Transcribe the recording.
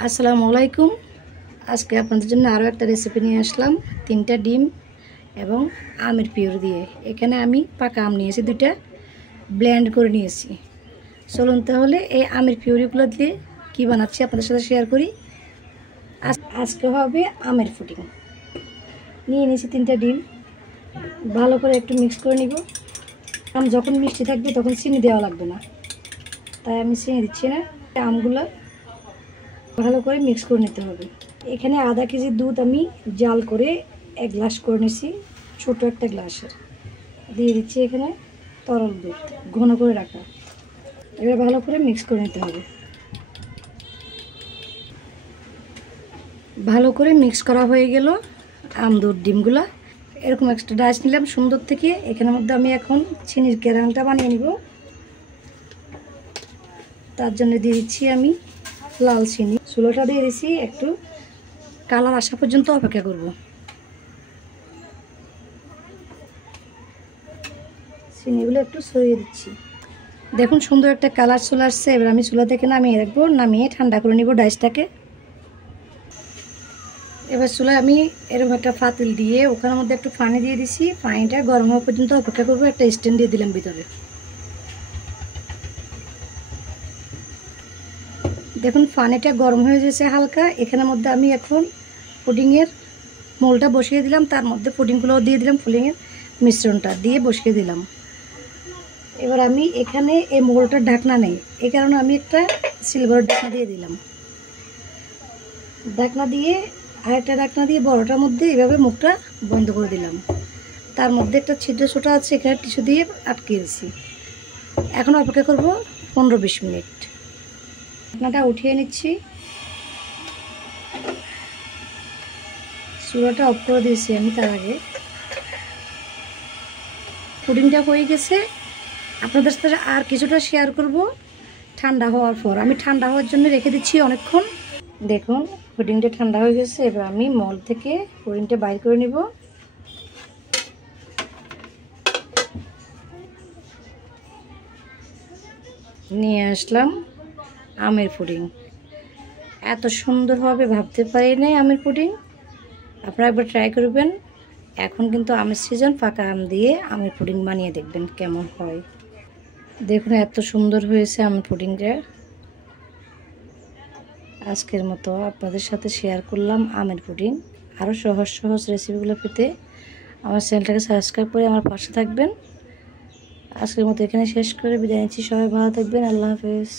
আসসালামু আলাইকুম। আজকে আপনাদের জন্য আরও একটা রেসিপি নিয়ে আসলাম। 3টা ডিম এবং আমের পিউরি দিয়ে। এখানে আমি পাকা আম নিয়েছি, 2টা ব্লেন্ড করে নিয়েছি। চলুন তাহলে এই আমের পিউরিগুলো দিয়ে কী বানাচ্ছি আপনাদের সাথে শেয়ার করি। আজকে হবে আমের পুডিং। নিয়ে নিয়েছি 3টা ডিম, ভালো করে একটু মিক্স করে নিব। আম যখন মিষ্টি থাকবে তখন চিনি দেওয়া লাগবে না, তাই আমি চিনি দিচ্ছি না। আমগুলো ভালো করে মিক্স করে নিতে হবে। এখানে আধা কেজি দুধ আমি জাল করে 1 গ্লাস করে নিয়েছি, ছোটো একটা গ্লাসের। দিয়ে দিচ্ছি এখানে তরল দুধ ঘন করে রাখা। এবার ভালো করে মিক্স করে নিতে হবে। ভালো করে মিক্স করা হয়ে গেল আম দুধ ডিমগুলো। এরকম একটা ডাইস নিলাম সুন্দর থেকে। এখানের মধ্যে আমি এখন চিনির ক্যারামেলটা বানিয়ে নিব। তার জন্য দিয়ে দিচ্ছি আমি লাল চিনি। চুলোটা দিয়ে দিচ্ছি, একটু কালার আসা পর্যন্ত অপেক্ষা করব। চিনিগুলো একটু ছড়িয়ে দিচ্ছি। দেখুন সুন্দর একটা কালার চলে আসছে। এবার আমি চুলা থেকে নামিয়ে রাখবো, নামিয়ে ঠান্ডা করে নিব ডাইসটাকে। এবার চুলা আমি এরকম একটা পাতিল দিয়ে ওখানের মধ্যে একটু পানি দিয়ে দিছি। পানিটা গরম হওয়া পর্যন্ত অপেক্ষা করবো। একটা স্ট্যান্ড দিয়ে দিলাম ভিতরে। দেখুন পানিটা গরম হয়ে গেছে হালকা। এখানের মধ্যে আমি এখন পুডিংয়ের মোলটা বসিয়ে দিলাম। তার মধ্যে পুডিংগুলো দিয়ে দিলাম, পুডিংয়ের মিশ্রণটা দিয়ে বসিয়ে দিলাম। এবার আমি এখানে এই মোলটার ঢাকনা নেই, এই কারণে আমি একটা সিলভার ঢাকনা দিয়ে দিলাম। ঢাকনা দিয়ে আরেকটা ঢাকনা দিয়ে বড়টার মধ্যে এভাবে মুখটা বন্ধ করে দিলাম। তার মধ্যে একটা ছিদ্র ছোটা আছে, এখানে টিস্যু দিয়ে আটকে দিয়েছি। এখন অপেক্ষা করব 15-20 মিনিট। ঢাকনাটা উঠিয়ে নিচ্ছি। চুলাটা অফ করে দিয়েছি আমি। তার আগে পুডিংটা হয়ে গেছে। আপনাদের সাথে আর কিছুটা শেয়ার করব ঠান্ডা হওয়ার পর। আমি ঠান্ডা হওয়ার জন্য রেখে দিচ্ছি অনেকক্ষণ। দেখুন পুডিংটা ঠান্ডা হয়ে গেছে। এবার আমি মল থেকে পুডিংটা বাইর করে নিব। নিয়ে আসলাম আমের পুডিং। এত সুন্দর হবে ভাবতে পারি নাই আমের পুডিং। আপনারা একবার ট্রাই করবেন। এখন কিন্তু আমের সিজন, পাকা আম দিয়ে আমের পুডিং বানিয়ে দেখবেন কেমন হয়। দেখুন এত সুন্দর হয়েছে আমের পুডিংটা। আজকের মতো আপনাদের সাথে শেয়ার করলাম আমের পুডিং। আরও সহজ সহজ রেসিপিগুলো পেতে আমার চ্যানেলটাকে সাবস্ক্রাইব করে আমার পাশে থাকবেন। আজকের মতো এখানে শেষ করে বিদায় নিচ্ছি। সবাই ভালো থাকবেন। আল্লাহ হাফেজ।